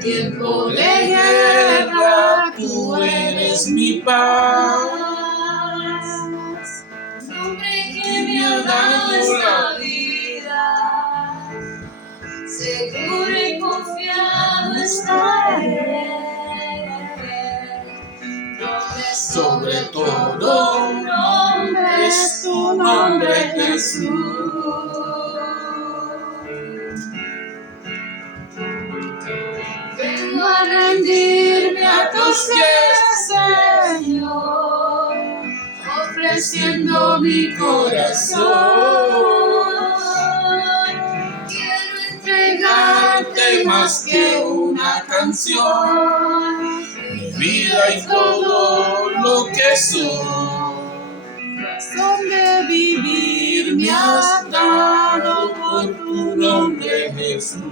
tiempo de guerra, tú eres mi paz. Nombre que me ha dado esta vida, seguro y confiado estaré. Sobre todo nombre es tu nombre, Jesús. Vengo a rendirme a tus pies, Señor, ofreciendo mi corazón. Quiero entregarte más que una canción, mi vida y todo lo que soy. Razón de vivir me has dado por tu nombre, Jesús.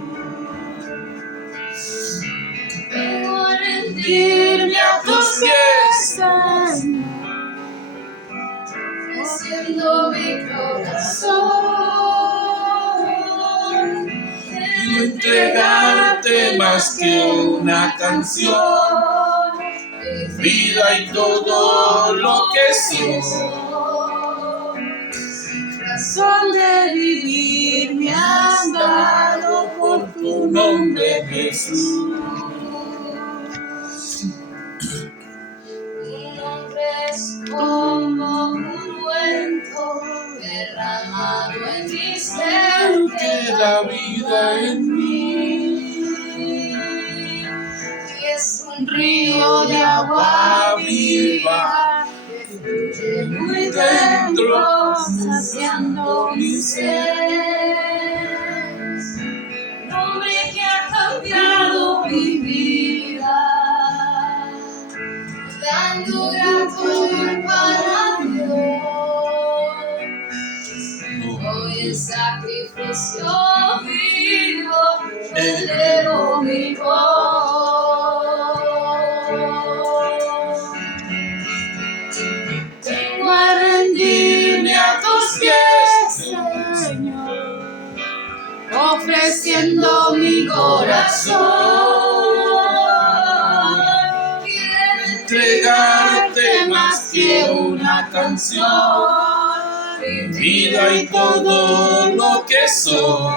Vengo a rendirme a tus pies, Señor, ofreciendo mi corazón. Quiero entregarte más que una canción, mi vida y todo lo que soy. Razón de vivir me has dado por tu nombre, Jesús. Tu nombre es como ungüento derramado en mi ser, que da vida en mí. Y es un río de agua viva que fluye muy dentro, saciando mi ser. Nombre que ha cambiado mi vida, dando gratuito para Dios. Hoy en sacrificio vivo, elevo mi voz. Vengo a rendirme a tus pies, Señor, ofreciendo mi corazón. Entregarte más que una canción, mi vida y todo lo que soy.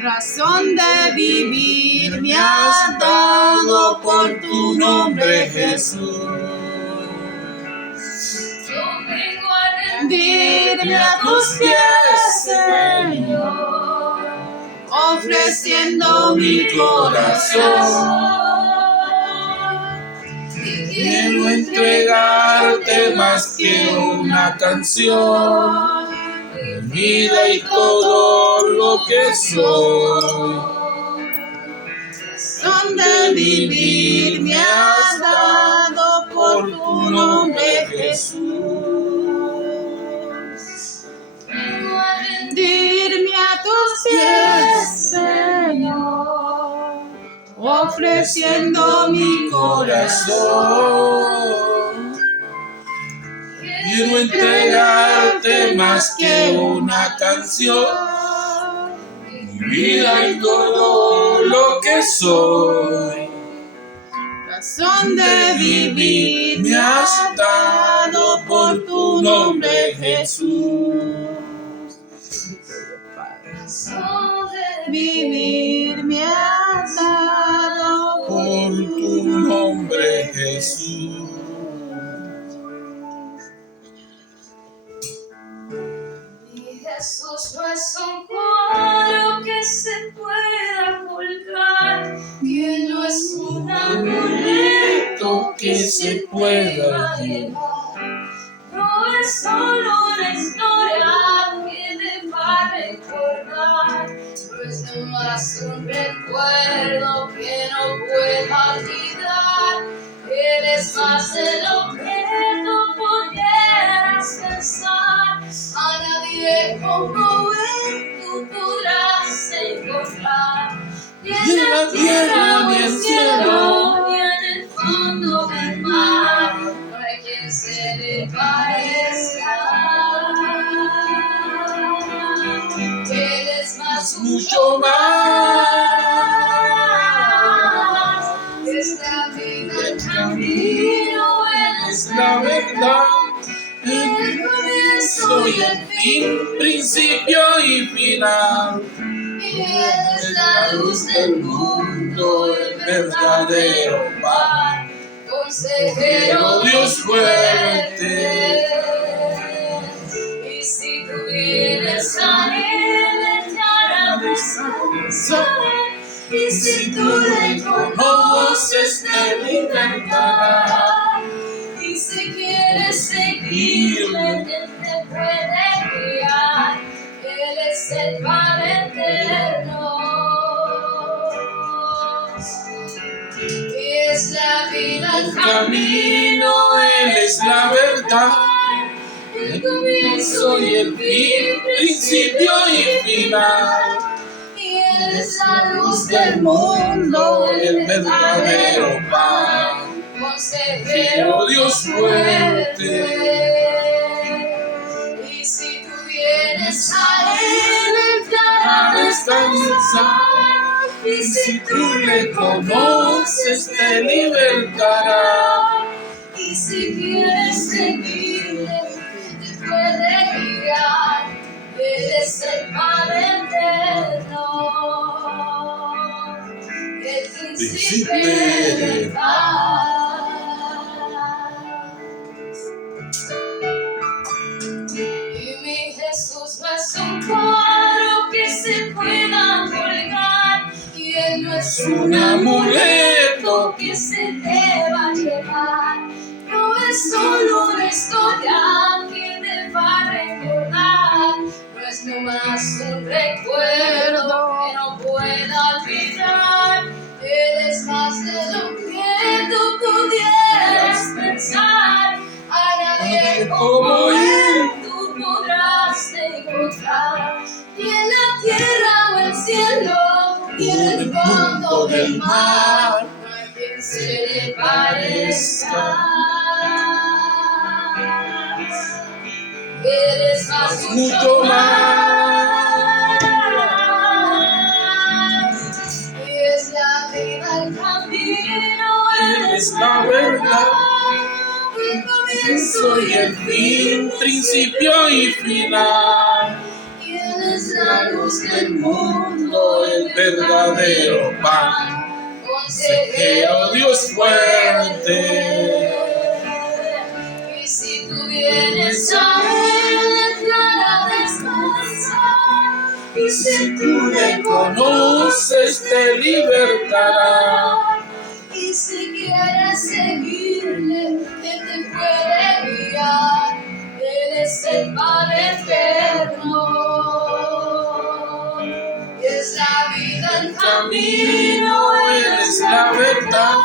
Razón de vivir me has dado por tu nombre, Jesús. Yo vengo a rendirme a tus pies, Señor, ofreciendo mi corazón. Quiero entregarte más que una canción, mi vida y todo lo que soy. Razón de vivir me has dado por tu nombre, Jesús. Vengo a rendirme a tus pies, Señor, ofreciendo mi corazón. Quiero entregarte más que una canción, mi vida y todo lo que soy. Razón de vivir me has dado por tu nombre, Jesús. Razón de vivir me has dado por tu nombre, Jesús. Mi Jesús no es un cuadro que se pueda colgar, y Él no es un amuleto que se pueda llevar. No es solo una historia que te va a recordar, no es nomás un recuerdo que no pueda olvidar. Él es más de lo que tú pudieras pensar. A nadie como Él tú podrás encontrar, ni en la tierra, ni en el cielo, ni en el fondo del mar. No hay quien se le parezca. Él es más, mucho más. fin, principio y final. Y Él es la luz del mundo, el verdadero pan, consejero, Dios fuerte. Y si tú vienes a Él, Él te hará descansar. Y si tú le conoces, te libertará. Y si quieres seguirle, Él te puede guiar. Él es el Padre eterno. Y es la vida, el camino, Él es la verdad, el comienzo y el fin, principio y final. Y Él es la luz del mundo, el verdadero pan, consejero, Dios fuerte. Y si tú vienes a Él, Él te hará descansar. Y si tú le conoces, te libertará. Y si quieres seguirle, te puede guiar. Él es el Padre eterno, el príncipe de paz. Y mi Jesús no es un cuadro que se pueda colgar, y Él no es un amuleto que se deba llevar. No es solo una historia que deba recordar, no es nomás un recuerdo que no pueda olvidar. Él es más de lo que tú pudieras pensar. A nadie como Él tú podrás encontrar, y en la tierra o el cielo y en el fondo del mar, no hay quien se le parezca. Eres más, mucho más. Y es la vida, el camino, Él es la verdad, el comienzo y el fin, principio y final. Y Él es la luz del mundo, el verdadero pan, consejero, Dios fuerte. Y si tú vienes a Él, Él te hará descansar. Y si tú le Conoces, te libertará. Y si quieres seguirle, Él te puede guiar. Él es el Padre eterno. Y es la vida, el camino, Él es la verdad,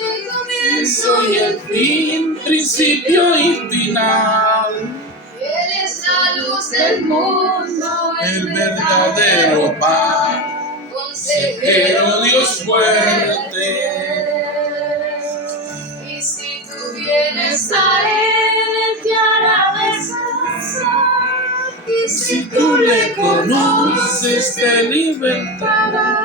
el comienzo y el fin, principio y final. Él es la luz del mundo, El verdadero pan, consejero, Dios fuerte. Y si tú vienes a Él, Él te hará descansar. Y si tú le conoces, te libertará.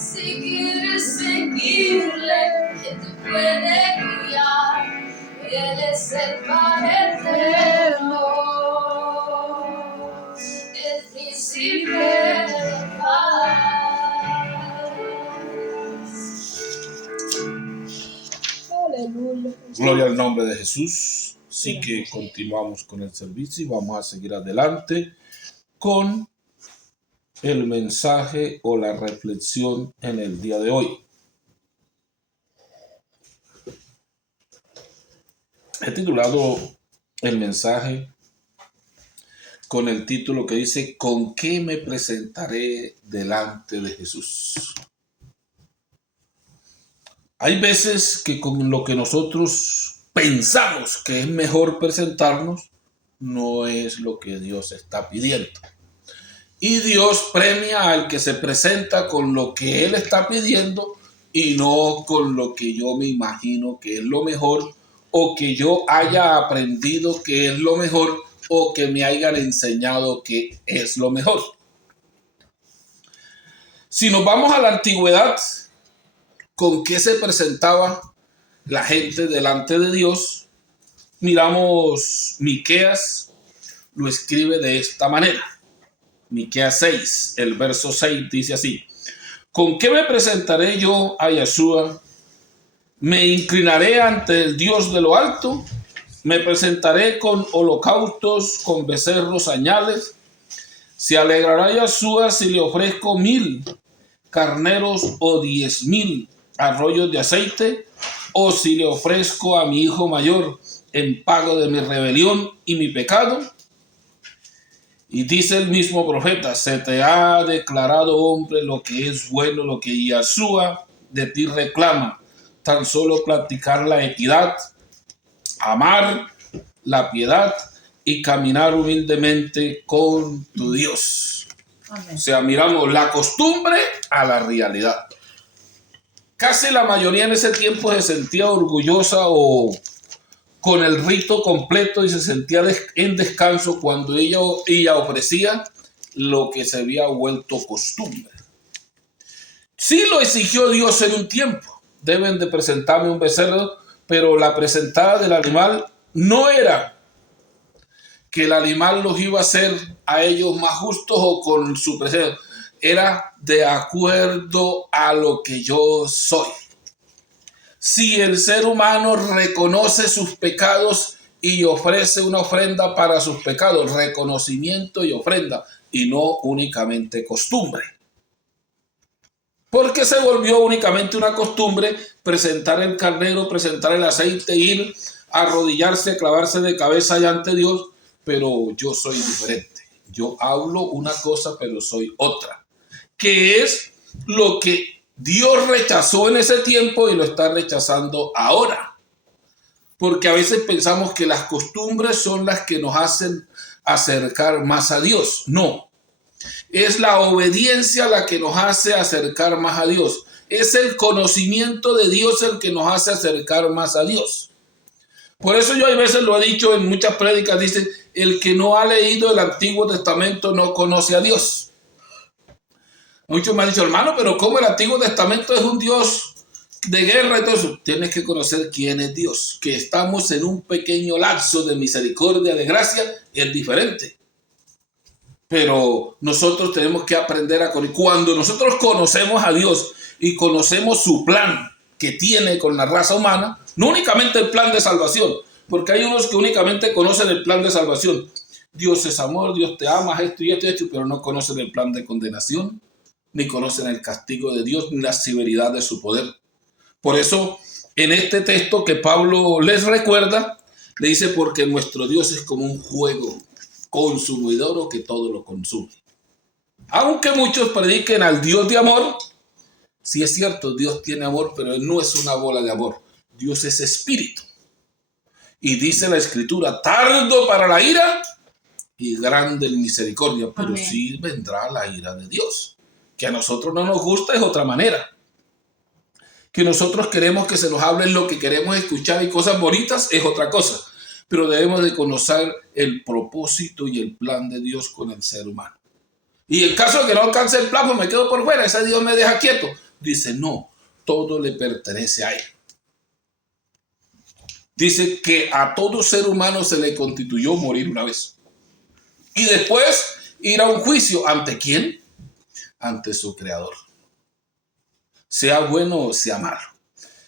si quieres seguirle, Él te puede guiar. Él es el Padre eterno, el príncipe de paz. Aleluya. Gloria al nombre de Jesús. Así que continuamos con el servicio y vamos a seguir adelante con el mensaje o la reflexión en el día de hoy. He titulado el mensaje con el título que dice: ¿con qué me presentaré delante de Jesús? Hay veces que con lo que nosotros pensamos que es mejor presentarnos, no es lo que Dios está pidiendo. Y Dios premia al que se presenta con lo que Él está pidiendo y no con lo que yo me imagino que es lo mejor, o que yo haya aprendido que es lo mejor, o que me hayan enseñado que es lo mejor. Si nos vamos a la antigüedad, ¿con qué se presentaba la gente delante de Dios? Miramos Miqueas lo escribe de esta manera. Miqueas 6, el verso 6 dice así: ¿con qué me presentaré yo a Yahshua? ¿Me inclinaré ante el Dios de lo alto? ¿Me presentaré con holocaustos, con becerros añales? ¿Se alegrará Yahshua si le ofrezco 1000 carneros o 10,000 arroyos de aceite? ¿O si le ofrezco a mi hijo mayor en pago de mi rebelión y mi pecado? Y dice el mismo profeta: se te ha declarado, hombre, lo que es bueno, lo que Yahshua de ti reclama, tan solo practicar la equidad, amar la piedad y caminar humildemente con tu Dios. Amén. O sea, miramos la costumbre a la realidad. Casi la mayoría en ese tiempo se sentía orgullosa o con el rito completo y se sentía en descanso cuando ella ofrecía lo que se había vuelto costumbre. Sí lo exigió Dios en un tiempo. Deben de presentarme un becerro, pero la presentada del animal no era que el animal los iba a hacer a ellos más justos o con su presencia. Era de acuerdo a lo que yo soy. Si el ser humano reconoce sus pecados y ofrece una ofrenda para sus pecados, reconocimiento y ofrenda, y no únicamente costumbre. Porque se volvió únicamente una costumbre presentar el carnero, presentar el aceite, ir a arrodillarse, clavarse de cabeza allá ante Dios, pero yo soy diferente. Yo hablo una cosa, pero soy otra. Que es lo que Dios rechazó en ese tiempo y lo está rechazando ahora. Porque a veces pensamos que las costumbres son las que nos hacen acercar más a Dios. No. Es la obediencia la que nos hace acercar más a Dios. Es el conocimiento de Dios el que nos hace acercar más a Dios. Por eso yo a veces lo he dicho en muchas prédicas, dice, el que no ha leído el Antiguo Testamento no conoce a Dios. Muchos me han dicho, hermano, pero ¿cómo el Antiguo Testamento es un Dios de guerra y todo eso? Tienes que conocer quién es Dios. Que estamos en un pequeño lapso de misericordia, de gracia, es diferente. Pero nosotros tenemos que aprender a conocer. Cuando nosotros conocemos a Dios y conocemos su plan que tiene con la raza humana, no únicamente el plan de salvación, porque hay unos que únicamente conocen el plan de salvación. Dios es amor, Dios te ama, esto y esto y esto, pero no conocen el plan de condenación, ni conocen el castigo de Dios, ni la severidad de su poder. Por eso, en este texto que Pablo les recuerda, le dice, porque nuestro Dios es como un fuego consumidor que todo lo consume. Aunque muchos prediquen al Dios de amor, sí es cierto, Dios tiene amor, pero Él no es una bola de amor. Dios es espíritu. Y dice la Escritura, tardo para la ira y grande en misericordia, pero amén, sí vendrá la ira de Dios. Que a nosotros no nos gusta es otra manera. Que nosotros queremos que se nos hable lo que queremos escuchar y cosas bonitas es otra cosa. Pero debemos de conocer el propósito y el plan de Dios con el ser humano. Y en caso de que no alcance el plan, pues me quedo por fuera, ese Dios me deja quieto. Dice, no, todo le pertenece a Él. Dice que a todo ser humano se le constituyó morir una vez. Y después ir a un juicio. ¿Ante quién? Ante su creador. Sea bueno o sea malo.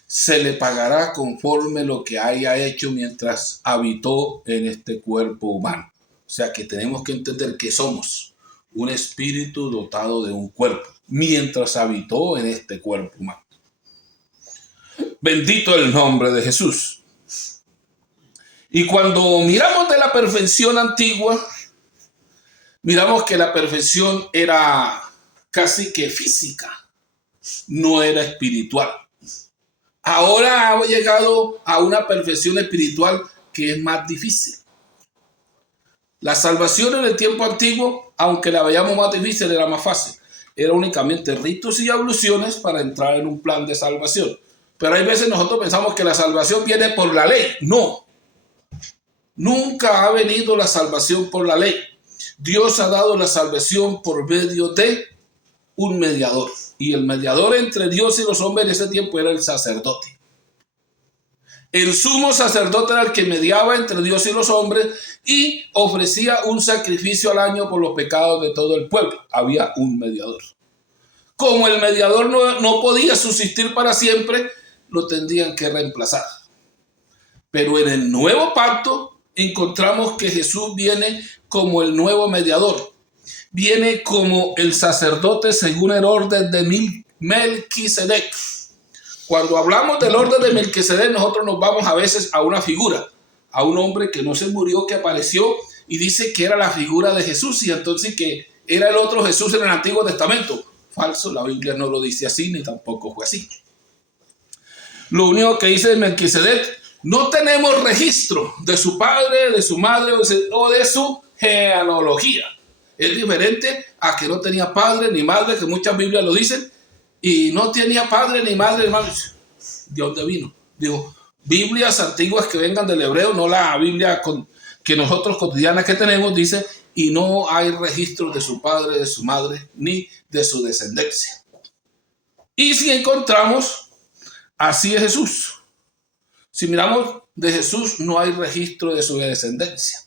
Se le pagará conforme lo que haya hecho mientras habitó en este cuerpo humano. O sea que tenemos que entender que somos un espíritu dotado de un cuerpo, mientras habitó en este cuerpo humano. Bendito el nombre de Jesús. Y cuando miramos de la perfección antigua, miramos que la perfección era casi que física, no era espiritual. Ahora ha llegado a una perfección espiritual que es más difícil. La salvación en el tiempo antiguo, aunque la veamos más difícil, era más fácil. Era únicamente ritos y abluciones para entrar en un plan de salvación. Pero hay veces nosotros pensamos que la salvación viene por la ley. No. Nunca ha venido la salvación por la ley. Dios ha dado la salvación por medio de un mediador. Y el mediador entre Dios y los hombres en ese tiempo era el sacerdote. El sumo sacerdote era el que mediaba entre Dios y los hombres y ofrecía un sacrificio al año por los pecados de todo el pueblo. Había un mediador. Como el mediador no podía subsistir para siempre, lo tendrían que reemplazar. Pero en el nuevo pacto encontramos que Jesús viene como el nuevo mediador. Viene como el sacerdote según el orden de Melquisedec. Cuando hablamos del orden de Melquisedec, nosotros nos vamos a veces a una figura, a un hombre que no se murió, que apareció y dice que era la figura de Jesús y entonces que era el otro Jesús en el Antiguo Testamento. Falso, la Biblia no lo dice así ni tampoco fue así. Lo único que dice Melquisedec, no tenemos registro de su padre, de su madre o de su genealogía. Es diferente a que no tenía padre ni madre, que muchas Biblias lo dicen, y no tenía padre ni madre, hermano. ¿De dónde vino? Digo, Biblias antiguas que vengan del hebreo, no la Biblia que nosotros cotidiana que tenemos, dice, y no hay registros de su padre, de su madre, ni de su descendencia. Y si encontramos, así es Jesús. Si miramos de Jesús, no hay registro de su descendencia,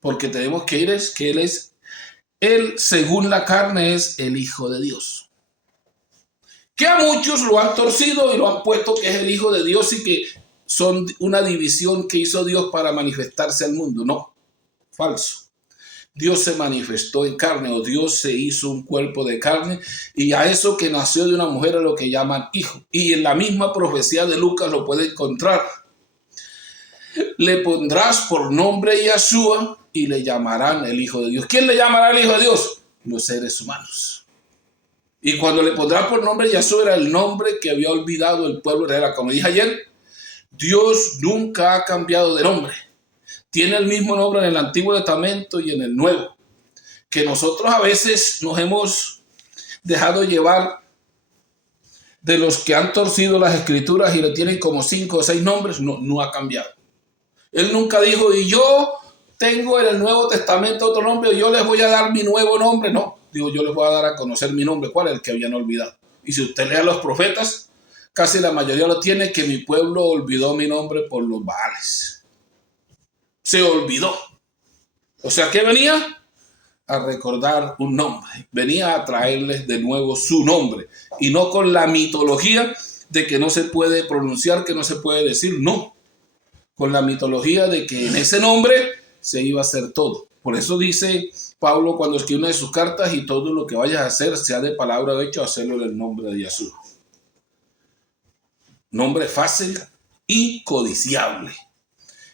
porque tenemos que ir, es que Él, según la carne, es el Hijo de Dios. Que a muchos lo han torcido y lo han puesto que es el Hijo de Dios y que son una división que hizo Dios para manifestarse al mundo. No, falso. Dios se manifestó en carne, o Dios se hizo un cuerpo de carne, y a eso que nació de una mujer es lo que llaman hijo. Y en la misma profecía de Lucas lo puede encontrar. Le pondrás por nombre Yahshua y le llamarán el Hijo de Dios. ¿Quién le llamará el Hijo de Dios? Los seres humanos. Y cuando le pondrá por nombre Yahshua era el nombre que había olvidado el pueblo de Israel. Como dije ayer, Dios nunca ha cambiado de nombre. Tiene el mismo nombre en el Antiguo Testamento y en el Nuevo. Que nosotros a veces nos hemos dejado llevar de los que han torcido las escrituras y le tienen como 5 o 6 nombres. No ha cambiado. Él nunca dijo, y yo tengo en el Nuevo Testamento otro nombre, yo les voy a dar mi nuevo nombre. No, digo, yo les voy a dar a conocer mi nombre. ¿Cuál es el que habían olvidado? Y si usted lee a los profetas, casi la mayoría lo tiene, que mi pueblo olvidó mi nombre por los Baales. Se olvidó. O sea, ¿qué venía? A recordar un nombre. Venía a traerles de nuevo su nombre. Y no con la mitología de que no se puede pronunciar, que no se puede decir. No. Con la mitología de que en ese nombre se iba a hacer todo. Por eso dice Pablo cuando escribe una de sus cartas, y todo lo que vayas a hacer, sea de palabra o de hecho, hacerlo en el nombre de Yahshua. Nombre fácil y codiciable.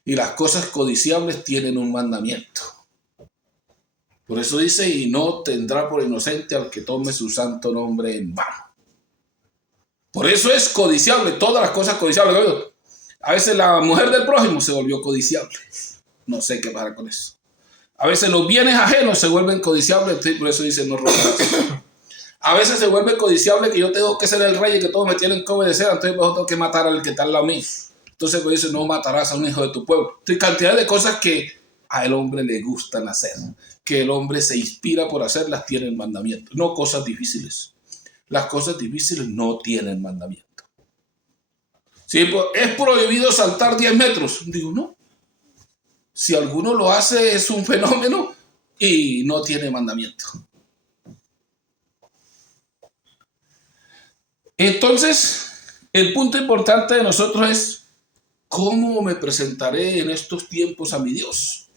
Y las cosas codiciables tienen un mandamiento. Por eso dice, y no tendrá por inocente al que tome su santo nombre en vano. Por eso es codiciable, todas las cosas codiciables. A veces la mujer del prójimo se volvió codiciable. No sé qué pasa con eso. A veces los bienes ajenos se vuelven codiciables, por eso dice no robarás. A veces se vuelve codiciable que yo tengo que ser el rey y que todos me tienen que obedecer, entonces yo tengo que matar al que está al lado mío. Entonces pues dice, no matarás a un hijo de tu pueblo. Hay cantidad de cosas que al hombre le gustan hacer, que el hombre se inspira por hacerlas, tienen mandamiento. No cosas difíciles. Las cosas difíciles no tienen mandamiento. Si es prohibido saltar 10 metros, digo, no. Si alguno lo hace es un fenómeno y no tiene mandamiento. Entonces, el punto importante de nosotros es, ¿cómo me presentaré en estos tiempos a mi Dios?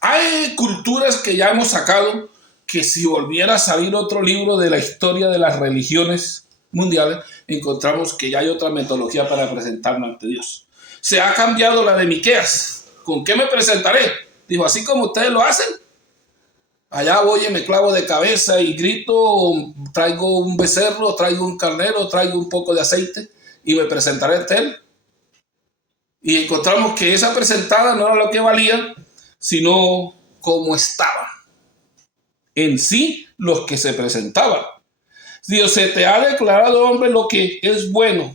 Hay culturas que ya hemos sacado que si volviera a salir otro libro de la historia de las religiones mundiales, encontramos que ya hay otra metodología para presentarnos ante Dios. Se ha cambiado la de Miqueas. ¿Con qué me presentaré? Dijo, así como ustedes lo hacen. Allá voy y me clavo de cabeza y grito, traigo un becerro, traigo un carnero, traigo un poco de aceite y me presentaré ante él. Y encontramos que esa presentada no era lo que valía, sino cómo estaban en sí los que se presentaban. Dios, se te ha declarado, hombre, lo que es bueno,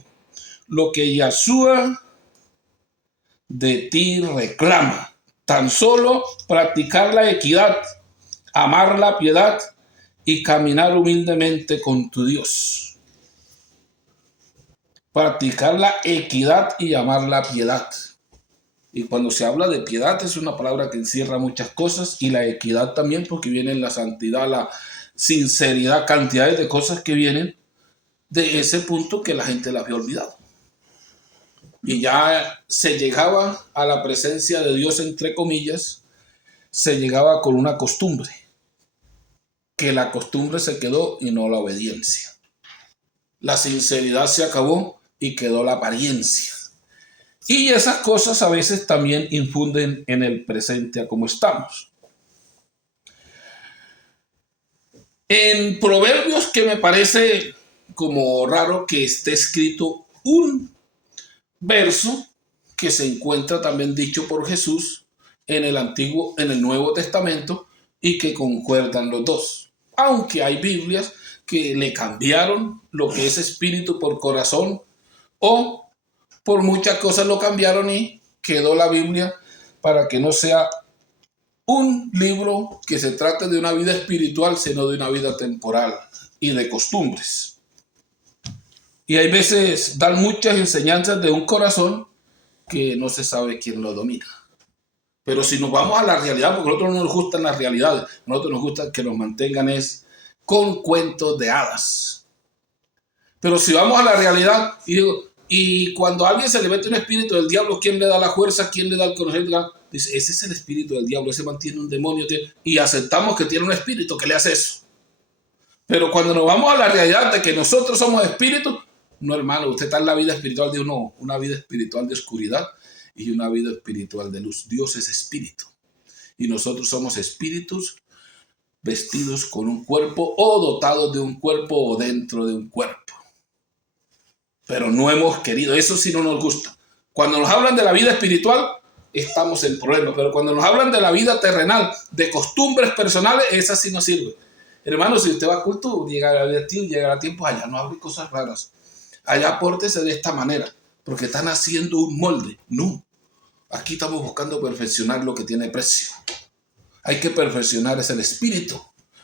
lo que Yahshua de ti reclama. Tan solo practicar la equidad, amar la piedad y caminar humildemente con tu Dios. practicar la equidad y amarla piedad. Y cuando se habla de piedad es una palabra que encierra muchas cosas, y la equidad también, porque viene la santidad, la sinceridad, cantidades de cosas que vienen de ese punto que la gente la había olvidado. Y ya se llegaba a la presencia de Dios, entre comillas, se llegaba con una costumbre, que la costumbre se quedó y no la obediencia. La sinceridad se acabó y quedó la apariencia. Y esas cosas a veces también infunden en el presente a cómo estamos. En Proverbios, que me parece como raro que esté escrito un verso que se encuentra también dicho por Jesús en el Nuevo Testamento, y que concuerdan los dos. Aunque hay Biblias que le cambiaron lo que es espíritu por corazón, o por muchas cosas lo cambiaron y quedó la Biblia para que no sea un libro que se trate de una vida espiritual, sino de una vida temporal y de costumbres. Y hay veces dan muchas enseñanzas de un corazón que no se sabe quién lo domina. Pero si nos vamos a la realidad, porque a nosotros no nos gustan las realidades, a nosotros nos gusta que nos mantengan con cuentos de hadas. Pero si vamos a la realidad, y cuando a alguien se le mete un espíritu del diablo, ¿quién le da la fuerza? ¿Quién le da el conocimiento? Dice, ese es el espíritu del diablo, ese mantiene un demonio, y aceptamos que tiene un espíritu que le hace eso. Pero cuando nos vamos a la realidad de que nosotros somos espíritus, no, hermano, usted está en la vida espiritual de uno, una vida espiritual de oscuridad y una vida espiritual de luz. Dios es espíritu y nosotros somos espíritus vestidos con un cuerpo, o dotados de un cuerpo, o dentro de un cuerpo. Pero no hemos querido, eso sí no nos gusta. Cuando nos hablan de la vida espiritual, estamos en problemas, pero cuando nos hablan de la vida terrenal, de costumbres personales, esa sí nos sirve. Hermano, si usted va a culto, llegará a tiempos allá, no hable cosas raras. Allá pórtese de esta manera, porque están haciendo un molde. No, aquí estamos buscando perfeccionar lo que tiene precio. Hay que perfeccionar es el espíritu,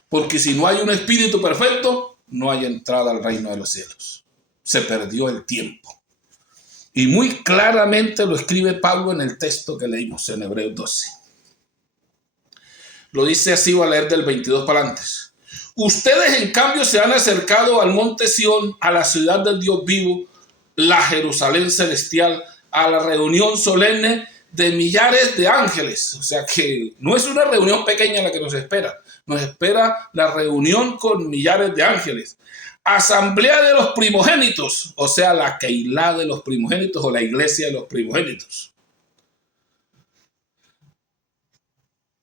porque si no hay un espíritu perfecto, no hay entrada al reino de los cielos. Se perdió el tiempo. Y muy claramente lo escribe Pablo en el texto que leímos en Hebreos 12. Lo dice así, voy a leer del 22 para antes. Ustedes, en cambio, se han acercado al monte Sión, a la ciudad del Dios vivo, la Jerusalén celestial, a la reunión solemne de millares de ángeles. O sea que no es una reunión pequeña la que nos espera. Nos espera la reunión con millares de ángeles. Asamblea de los primogénitos, o sea, la Keilah de los primogénitos, o la iglesia de los primogénitos.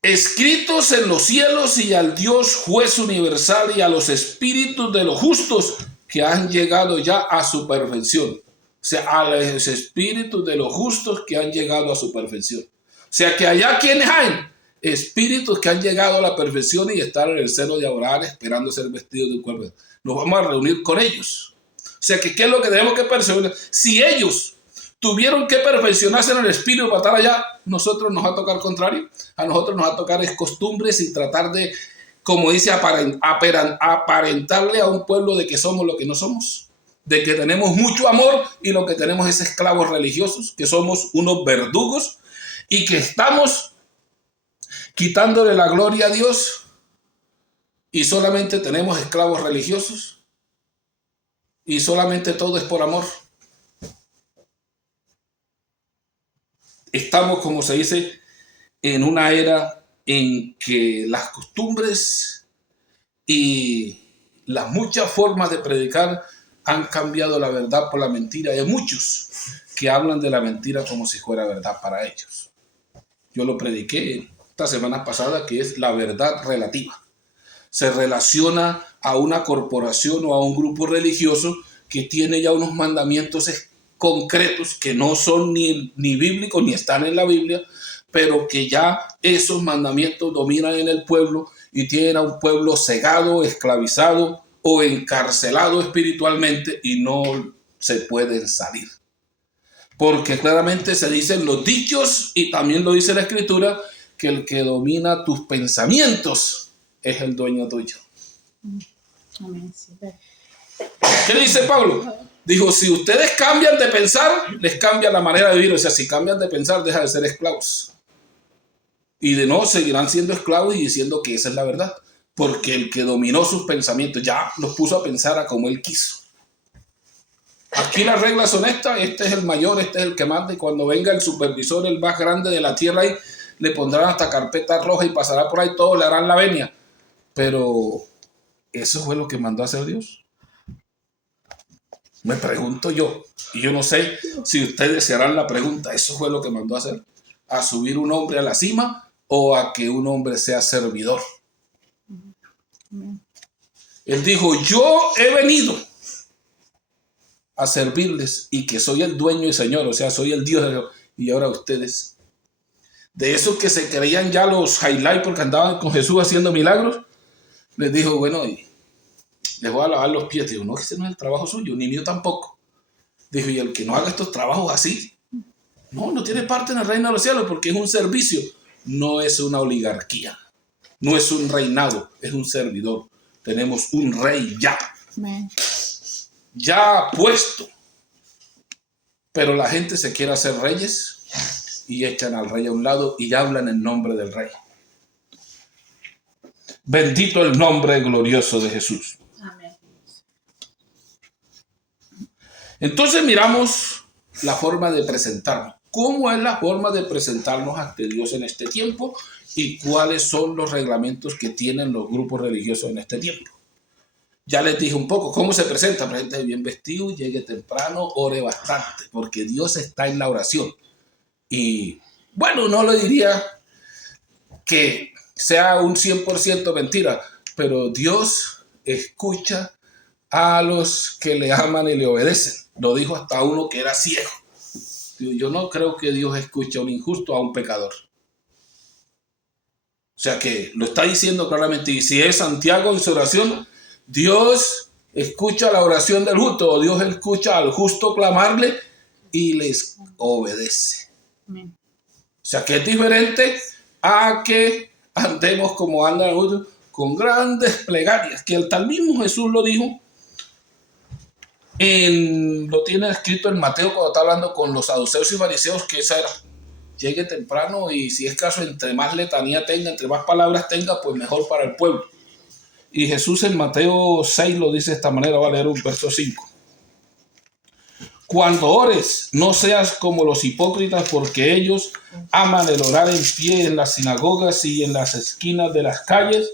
Escritos en los cielos, y al Dios juez universal, y a los espíritus de los justos que han llegado ya a su perfección. O sea, a los espíritus de los justos que han llegado a su perfección. O sea, que allá, ¿quiénes hay? Espíritus que han llegado a la perfección y están en el seno de Abraham esperando ser vestidos de un cuerpo. Nos vamos a reunir con ellos. O sea, que ¿qué es lo que tenemos que perfeccionar? Si ellos tuvieron que perfeccionarse en el espíritu para estar allá, nosotros nos va a tocar contrario. A nosotros nos va a tocar es costumbres y tratar de, como dice, aparentarle a un pueblo de que somos lo que no somos. De que tenemos mucho amor y lo que tenemos es esclavos religiosos, que somos unos verdugos y que estamos quitándole la gloria a Dios y solamente tenemos esclavos religiosos y solamente todo es por amor. Estamos, como se dice, en una era en que las costumbres y las muchas formas de predicar han cambiado la verdad por la mentira. Hay muchos que hablan de la mentira como si fuera verdad para ellos. Yo lo prediqué esta semana pasada, que es la verdad relativa. Se relaciona a una corporación o a un grupo religioso que tiene ya unos mandamientos concretos que no son ni bíblicos ni están en la Biblia, pero que ya esos mandamientos dominan en el pueblo y tienen a un pueblo cegado, esclavizado o encarcelado espiritualmente, y no se pueden salir. Porque claramente se dicen los dichos, y también lo dice la Escritura, que el que domina tus pensamientos es el dueño tuyo. Amén. Sí. ¿Qué dice Pablo? Dijo, si ustedes cambian de pensar, les cambia la manera de vivir. O sea, si cambian de pensar, dejan de ser esclavos. Y de nuevo seguirán siendo esclavos y diciendo que esa es la verdad. Porque el que dominó sus pensamientos ya los puso a pensar a como él quiso. Aquí las reglas son estas, este es el mayor, este es el que manda, y cuando venga el supervisor, el más grande de la tierra, ahí le pondrán hasta carpeta roja y pasará por ahí, todos le harán la venia. Pero, ¿eso fue lo que mandó a hacer Dios? Me pregunto yo, y yo no sé si ustedes se harán la pregunta, ¿eso fue lo que mandó a hacer? ¿A subir un hombre a la cima o a que un hombre sea servidor? Él dijo, yo he venido a servirles y que soy el dueño y señor, o sea, soy el Dios de Dios. Y ahora ustedes, de esos que se creían ya los highlights porque andaban con Jesús haciendo milagros, les dijo, bueno, y les voy a lavar los pies. Dijo, no, ese no es el trabajo suyo, ni mío tampoco. Dijo, y el que no haga estos trabajos así, no tiene parte en el reino de los cielos porque es un servicio, no es una oligarquía, no es un reinado, es un servidor. Tenemos un rey ya. Amén. Ya puesto, pero la gente se quiere hacer reyes y echan al rey a un lado y hablan en nombre del rey. Bendito el nombre glorioso de Jesús. Amén. Entonces miramos la forma de presentarnos. ¿Cómo es la forma de presentarnos ante Dios en este tiempo? ¿Y cuáles son los reglamentos que tienen los grupos religiosos en este tiempo? Ya les dije un poco cómo se presenta. Presente bien vestido, llegue temprano, ore bastante, porque Dios está en la oración. Y bueno, no le diría que sea un 100% mentira, pero Dios escucha a los que le aman y le obedecen. Lo dijo hasta uno que era ciego. Yo no creo que Dios escuche a un injusto, a un pecador. O sea que lo está diciendo claramente. Y si es Santiago en su oración, Dios escucha la oración del justo, o Dios escucha al justo clamarle y les obedece. Amén. O sea que es diferente a que andemos como andan los justos, con grandes plegarias, que el tal mismo Jesús lo dijo, lo tiene escrito en Mateo cuando está hablando con los saduceos y fariseos, que esa era, llegue temprano y si es caso, entre más letanía tenga, entre más palabras tenga, pues mejor para el pueblo. Y Jesús en Mateo 6 lo dice de esta manera, va a leer un verso 5. Cuando ores, no seas como los hipócritas, porque ellos aman el orar en pie en las sinagogas y en las esquinas de las calles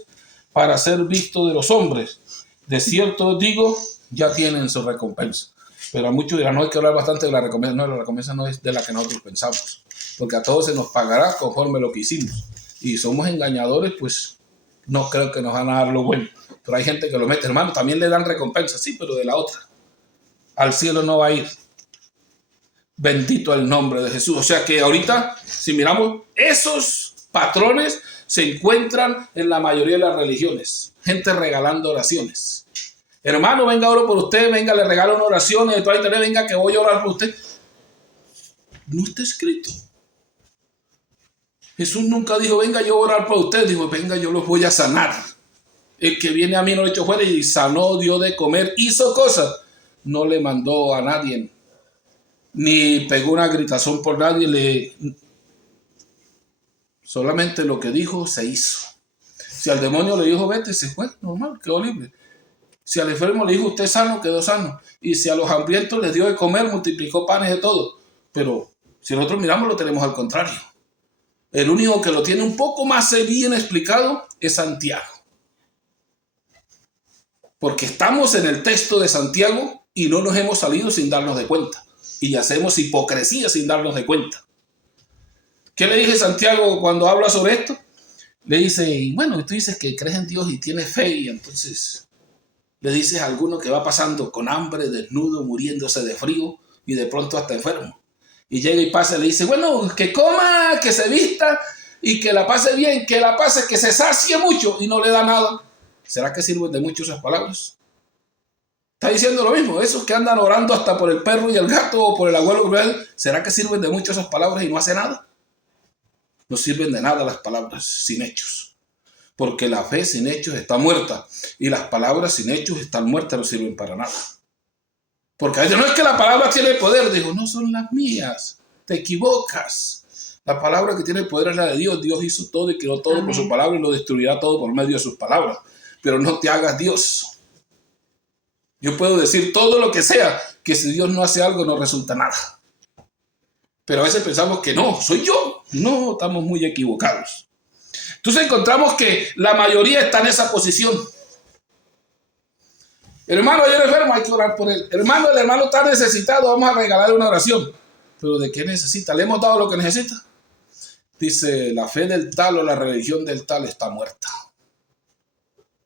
para ser visto de los hombres. De cierto digo, ya tienen su recompensa. Pero a muchos dirán, no hay que hablar bastante de la recompensa. No, la recompensa no es de la que nosotros pensamos, porque a todos se nos pagará conforme lo que hicimos. Y somos engañadores, pues no creo que nos van a dar lo bueno. Pero hay gente que lo mete, hermano, también le dan recompensa, sí, pero de la otra. Al cielo no va a ir. Bendito el nombre de Jesús. O sea que ahorita, si miramos, esos patrones se encuentran en la mayoría de las religiones. Gente regalando oraciones. Hermano, venga, oro por usted, venga, le regalo una oración, de toda internet, venga, que voy a orar por usted. No está escrito. Jesús nunca dijo, venga, yo voy a orar por usted. Dijo, venga, yo los voy a sanar. El que viene a mí no lo echo fuera, y sanó, dio de comer, hizo cosas. No le mandó a nadie, ni pegó una gritazón por nadie, solamente lo que dijo se hizo. Si al demonio le dijo vete, se fue, normal, quedó libre. Si al enfermo le dijo usted sano, quedó sano. Y si a los hambrientos les dio de comer, multiplicó panes de todo. Pero si nosotros miramos, lo tenemos al contrario. El único que lo tiene un poco más bien explicado es Santiago. Porque estamos en el texto de Santiago y no nos hemos salido sin darnos de cuenta. Y hacemos hipocresía sin darnos de cuenta. ¿Qué le dije a Santiago cuando habla sobre esto? Le dice, bueno, tú dices que crees en Dios y tienes fe, y entonces le dices a alguno que va pasando con hambre, desnudo, muriéndose de frío y de pronto hasta enfermo. Y llega y pasa y le dice, bueno, que coma, que se vista y que la pase bien, que la pase, que se sacie mucho, y no le da nada. ¿Será que sirven de mucho esas palabras? Está diciendo lo mismo, esos que andan orando hasta por el perro y el gato o por el abuelo, ¿será que sirven de mucho esas palabras y no hace nada? No sirven de nada las palabras sin hechos, porque la fe sin hechos está muerta y las palabras sin hechos están muertas, no sirven para nada. Porque a veces no es que la palabra tiene poder. Dijo, no son las mías. Te equivocas. La palabra que tiene poder es la de Dios. Dios hizo todo y creó todo por su palabra y lo destruirá todo por medio de sus palabras. Pero no te hagas Dios. Yo puedo decir todo lo que sea, que si Dios no hace algo no resulta nada. Pero a veces pensamos que no, soy yo. No, estamos muy equivocados. Entonces encontramos que la mayoría está en esa posición. Hermano, yo enfermo, hay que orar por él. Hermano, el hermano está necesitado, vamos a regalarle una oración. Pero ¿de qué necesita? ¿Le hemos dado lo que necesita? Dice, la fe del tal o la religión del tal está muerta.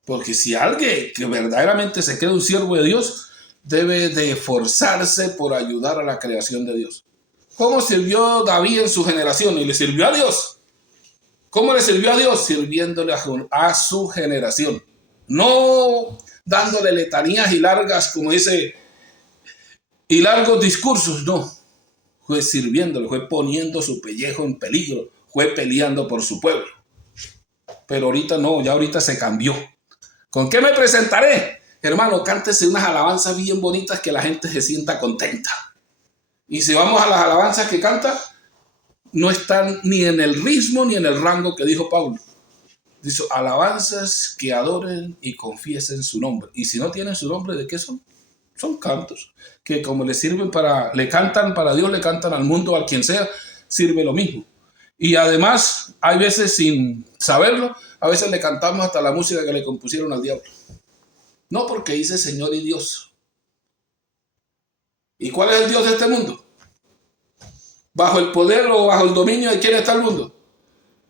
Porque si alguien que verdaderamente se cree un siervo de Dios, debe de esforzarse por ayudar a la creación de Dios. ¿Cómo sirvió David en su generación? Y le sirvió a Dios. ¿Cómo le sirvió a Dios? Sirviéndole a su generación. No dándole letanías y largas, como dice, y largos discursos, no. Fue sirviéndole, fue poniendo su pellejo en peligro, fue peleando por su pueblo. Pero ahorita no, ya ahorita se cambió. ¿Con qué me presentaré? Hermano, cántese unas alabanzas bien bonitas que la gente se sienta contenta. Y si vamos a las alabanzas que canta, no están ni en el ritmo ni en el rango que dijo Pablo. Dice, alabanzas que adoren y confiesen su nombre. Y si no tienen su nombre, ¿de qué son? Son cantos que como le sirven le cantan para Dios, le cantan al mundo, a quien sea, sirve lo mismo. Y además, hay veces sin saberlo, a veces le cantamos hasta la música que le compusieron al diablo. No porque dice Señor y Dios. ¿Y cuál es el Dios de este mundo? ¿Bajo el poder o bajo el dominio de quién está el mundo?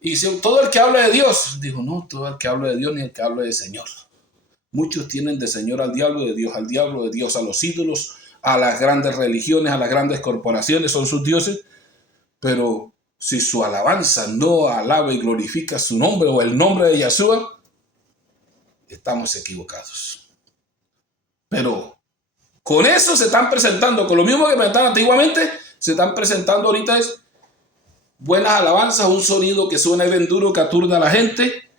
Y si todo el que habla de Dios, dijo, no, todo el que habla de Dios ni el que habla de Señor. Muchos tienen de Señor al diablo, de Dios al diablo, de Dios a los ídolos, a las grandes religiones, a las grandes corporaciones, son sus dioses. Pero si su alabanza no alaba y glorifica su nombre o el nombre de Yahshua, estamos equivocados. Pero con eso se están presentando, con lo mismo que presentaban antiguamente, se están presentando ahorita es buenas alabanzas, un sonido que suena bien duro, que aturda a la gente,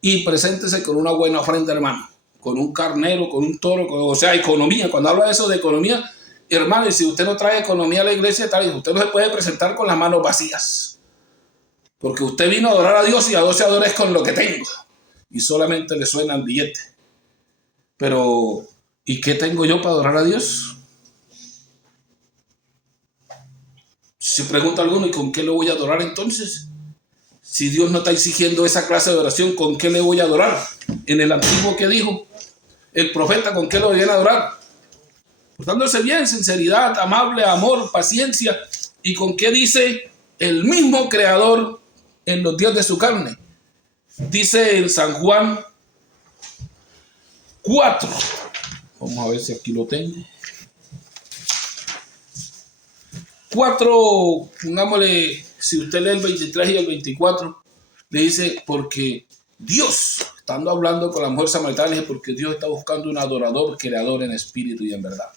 y preséntese con una buena ofrenda, hermano, con un carnero, con un toro, o sea, economía. Cuando habla de eso de economía, hermano, y si usted no trae economía a la iglesia, usted no se puede presentar con las manos vacías, porque usted vino a adorar a Dios y a Dios se adora con lo que tengo, y solamente le suena el billete. Pero, ¿y qué tengo yo para adorar a Dios? Si pregunta alguno, ¿y con qué le voy a adorar entonces? Si Dios no está exigiendo esa clase de oración, ¿con qué le voy a adorar? En el antiguo, ¿qué dijo el profeta? ¿Con qué lo debían adorar? Portándose bien, sinceridad, amable, amor, paciencia. ¿Y con qué dice el mismo Creador en los días de su carne? Dice en San Juan 4. Vamos a ver si aquí lo tengo. 4, pongámosle, si usted lee el 23 y el 24, le dice, porque Dios, estando hablando con la mujer samaritana, le dice, porque Dios está buscando un adorador que le adore en espíritu y en verdad.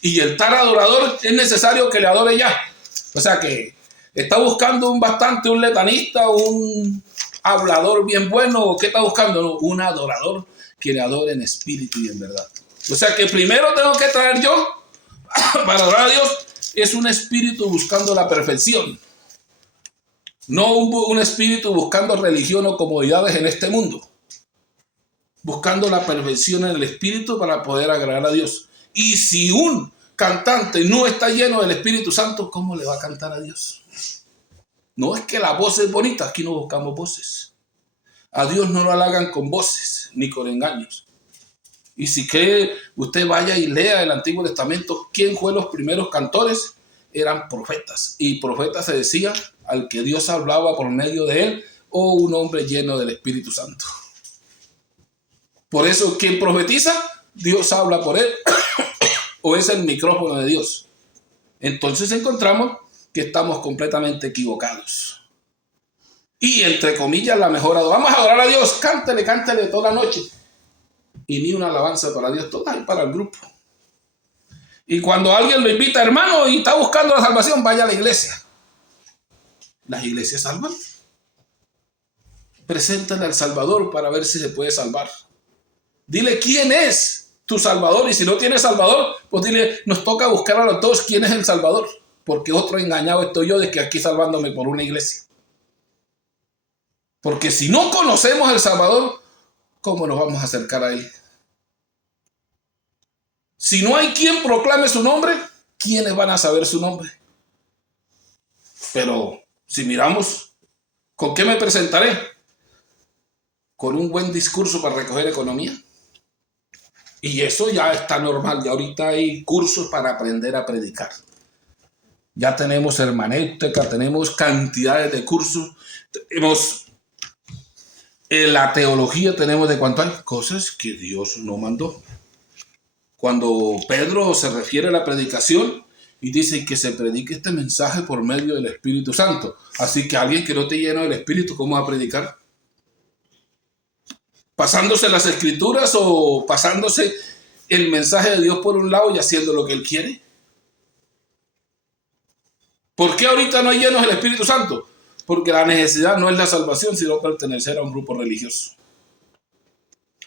Y el tal adorador es necesario que le adore ya. O sea que está buscando un letanista, un hablador bien bueno. ¿Qué está buscando? No, un adorador que le adore en espíritu y en verdad. O sea que primero tengo que traer yo para adorar a Dios. Es un espíritu buscando la perfección. No un espíritu buscando religión o comodidades en este mundo. Buscando la perfección en el espíritu para poder agradar a Dios. Y si un cantante no está lleno del Espíritu Santo, ¿cómo le va a cantar a Dios? No es que la voz es bonita, aquí no buscamos voces. A Dios no lo halagan con voces ni con engaños. Y si cree, usted vaya y lea el Antiguo Testamento, ¿quién fue los primeros cantores? Eran profetas. Y profeta se decía al que Dios hablaba por medio de él o un hombre lleno del Espíritu Santo. Por eso, quien profetiza, Dios habla por él o es el micrófono de Dios. Entonces encontramos que estamos completamente equivocados. Y entre comillas, la mejor adoración. Vamos a adorar a Dios, cántele toda la noche. Y ni una alabanza para Dios, toda y para el grupo. Y cuando alguien lo invita, hermano, y está buscando la salvación, vaya a la iglesia. Las iglesias salvan. Preséntale al Salvador para ver si se puede salvar. Dile quién es tu Salvador. Y si no tienes Salvador, pues dile, nos toca buscar a los dos quién es el Salvador. Porque otro engañado estoy yo de que aquí salvándome por una iglesia. Porque si no conocemos al Salvador, ¿cómo nos vamos a acercar a Él? Si no hay quien proclame su nombre, ¿quiénes van a saber su nombre? Pero si miramos, ¿con qué me presentaré? Con un buen discurso para recoger economía. Y eso ya está normal. Ya ahorita hay cursos para aprender a predicar. Ya tenemos hermenéutica, tenemos cantidades de cursos. Tenemos la teología, tenemos de cuánto hay cosas que Dios no mandó. Cuando Pedro se refiere a la predicación y dice que se predique este mensaje por medio del Espíritu Santo. Así que alguien que no te llena del Espíritu, ¿cómo va a predicar? ¿Pasándose las escrituras o pasándose el mensaje de Dios por un lado y haciendo lo que Él quiere? ¿Por qué ahorita no hay llenos del Espíritu Santo? Porque la necesidad no es la salvación, sino pertenecer a un grupo religioso.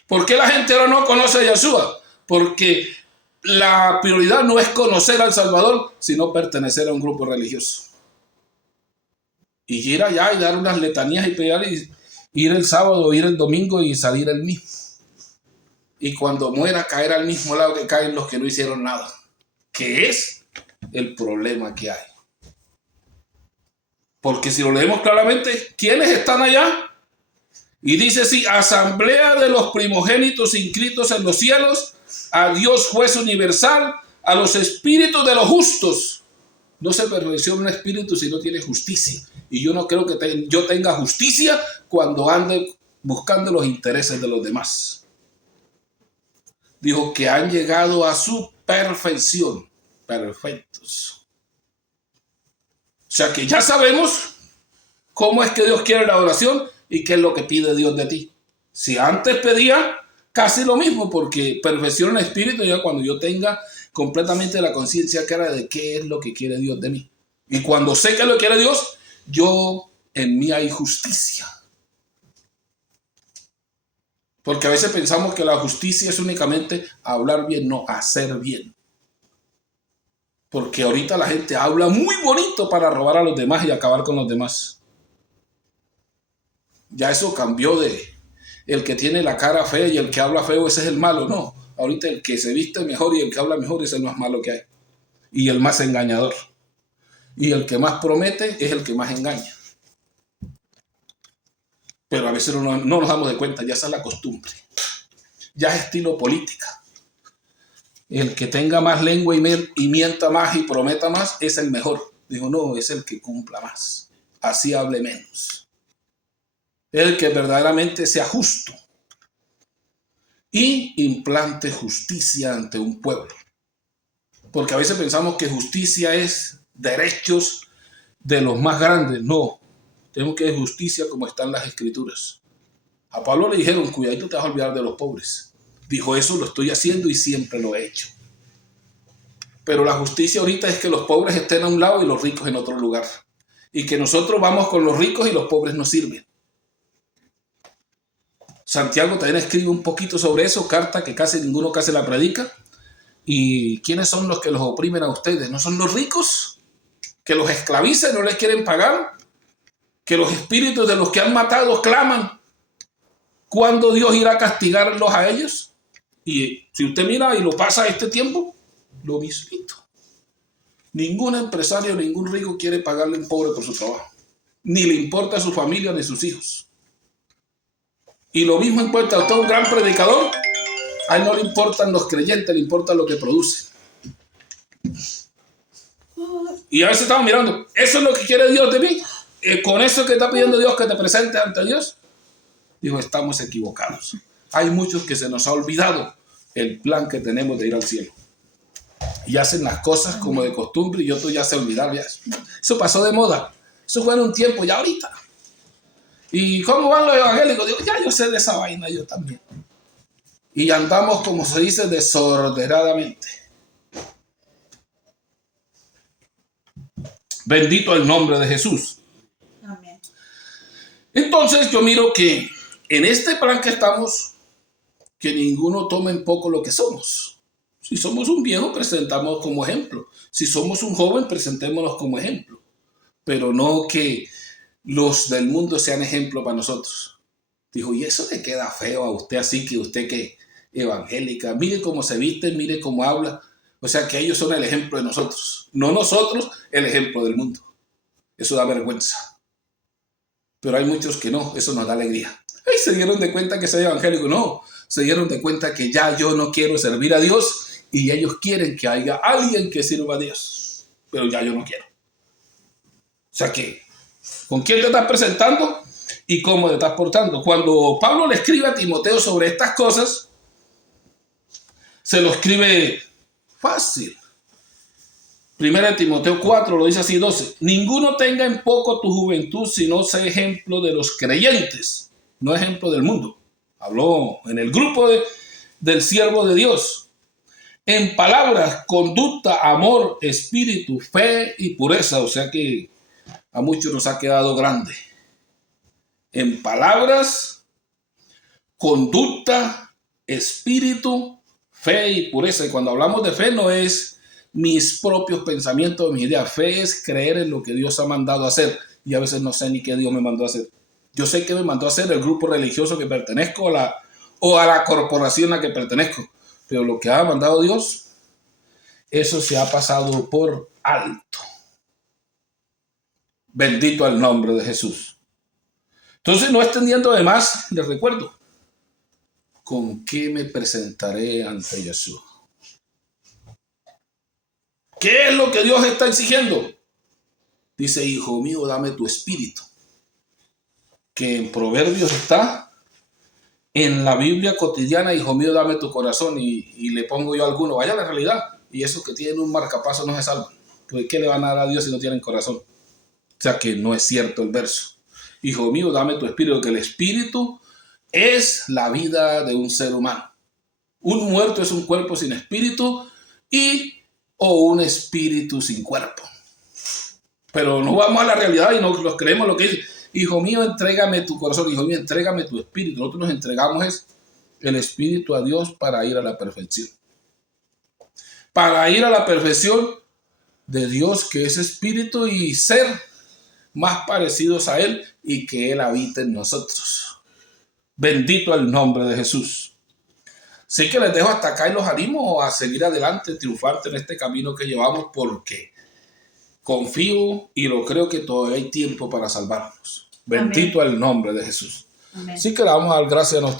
¿Por qué la gente ahora no conoce a Yeshua? Porque la prioridad no es conocer al Salvador, sino pertenecer a un grupo religioso. Y ir allá y dar unas letanías y pegar y ir el sábado, ir el domingo y salir el mismo. Y cuando muera caer al mismo lado que caen los que no hicieron nada. Que es el problema que hay. Porque si lo leemos claramente, ¿quiénes están allá? Y dice así, asamblea de los primogénitos inscritos en los cielos, a Dios juez universal, a los espíritus de los justos. No se perfecciona un espíritu si no tiene justicia. Y yo no creo que yo tenga justicia cuando ande buscando los intereses de los demás. Dijo que han llegado a su perfección. Perfectos. O sea que ya sabemos cómo es que Dios quiere la adoración y qué es lo que pide Dios de ti. Si antes pedía casi lo mismo, porque perfecciona el espíritu ya cuando yo tenga completamente la conciencia clara de qué es lo que quiere Dios de mí. Y cuando sé que es lo que quiere Dios, en mí hay justicia. Porque a veces pensamos que la justicia es únicamente hablar bien, no, hacer bien. Porque ahorita la gente habla muy bonito para robar a los demás y acabar con los demás. Ya eso cambió de el que tiene la cara fea y el que habla feo, ese es el malo. No, ahorita el que se viste mejor y el que habla mejor es el más malo que hay. Y el más engañador. Y el que más promete es el que más engaña. Pero a veces no nos damos de cuenta, ya esa es la costumbre. Ya es estilo política. El que tenga más lengua y mienta más y prometa más es el mejor. Digo, no, es el que cumpla más. Así hable menos. El que verdaderamente sea justo y implante justicia ante un pueblo. Porque a veces pensamos que justicia es derechos de los más grandes. No, tenemos que ver justicia como están las escrituras. A Pablo le dijeron, cuidadito, te vas a olvidar de los pobres. Dijo, eso lo estoy haciendo y siempre lo he hecho. Pero la justicia ahorita es que los pobres estén a un lado y los ricos en otro lugar. Y que nosotros vamos con los ricos y los pobres nos sirven. Santiago también escribe un poquito sobre eso, carta que casi ninguno casi la predica. ¿Y quiénes son los que los oprimen a ustedes? ¿No son los ricos? ¿Que los esclavizan, no les quieren pagar? ¿Que los espíritus de los que han matado claman? ¿Cuándo Dios irá a castigarlos a ellos? Y si usted mira y lo pasa a este tiempo, lo mismito. Ningún empresario, ningún rico quiere pagarle a un pobre por su trabajo. Ni le importa a su familia ni a sus hijos. Y lo mismo encuentra usted un gran predicador. A él no le importan los creyentes, le importa lo que produce. Y a veces estamos mirando, ¿eso es lo que quiere Dios de mí? ¿Con eso que está pidiendo Dios que te presentes ante Dios? Digo, estamos equivocados. Hay muchos que se nos ha olvidado el plan que tenemos de ir al cielo. Y hacen las cosas como de costumbre y otros ya se olvidaron. Ya. Eso pasó de moda. Eso fue en un tiempo, ya ahorita. ¿Y cómo van los evangélicos? Digo, ya yo sé de esa vaina, yo también. Y andamos, como se dice, desordenadamente. Bendito el nombre de Jesús. Amén. Entonces yo miro que en este plan que que ninguno tome en poco lo que somos. Si somos un viejo, presentamos como ejemplo. Si somos un joven, presentémonos como ejemplo. Pero no que los del mundo sean ejemplo para nosotros. Dijo, y eso le queda feo a usted, así que usted que evangélica, mire cómo se viste, mire cómo habla. O sea que ellos son el ejemplo de nosotros, no nosotros el ejemplo del mundo. Eso da vergüenza. Pero hay muchos que no, eso nos da alegría. Ay, se dieron de cuenta que soy evangélico. No, se dieron de cuenta que ya yo no quiero servir a Dios y ellos quieren que haya alguien que sirva a Dios. Pero ya yo no quiero. O sea que, ¿con quién te estás presentando y cómo te estás portando? Cuando Pablo le escribe a Timoteo sobre estas cosas, se lo escribe fácil. 1 Timoteo 4 lo dice así, 12. Ninguno tenga en poco tu juventud, sino sea ejemplo de los creyentes, no ejemplo del mundo. Habló en el grupo del siervo de Dios. En palabras, conducta, amor, espíritu, fe y pureza. O sea que a muchos nos ha quedado grande. En palabras, conducta, espíritu, fe y pureza. Y cuando hablamos de fe no es mis propios pensamientos, mis ideas. Fe es creer en lo que Dios ha mandado a hacer. Y a veces no sé ni qué Dios me mandó a hacer. Yo sé que me mandó a hacer el grupo religioso que pertenezco o a la corporación a la que pertenezco. Pero lo que ha mandado Dios, eso se ha pasado por alto. Bendito el nombre de Jesús. Entonces, no extendiendo de más, les recuerdo, ¿con qué me presentaré ante Jesús? ¿Qué es lo que Dios está exigiendo? Dice, hijo mío, dame tu espíritu. Que en Proverbios está, en la Biblia cotidiana, hijo mío, dame tu corazón. Y le pongo yo a alguno, vaya a la realidad. Y esos que tienen un marcapaso no se salvan. Pues, ¿qué le van a dar a Dios si no tienen corazón? O sea que no es cierto el verso. Hijo mío, dame tu espíritu, que el espíritu es la vida de un ser humano. Un muerto es un cuerpo sin espíritu o un espíritu sin cuerpo. Pero no vamos a la realidad y no los creemos lo que dice. Hijo mío, entrégame tu corazón. Hijo mío, entrégame tu espíritu. Nosotros nos entregamos el espíritu a Dios para ir a la perfección. Para ir a la perfección de Dios, que es espíritu, y ser más parecidos a Él y que Él habite en nosotros. Bendito el nombre de Jesús. Así que les dejo hasta acá y los animo a seguir adelante, triunfante en este camino que llevamos, porque confío y lo creo que todavía hay tiempo para salvarnos. Bendito el nombre de Jesús. Amén. Así que le vamos a dar gracias a nuestro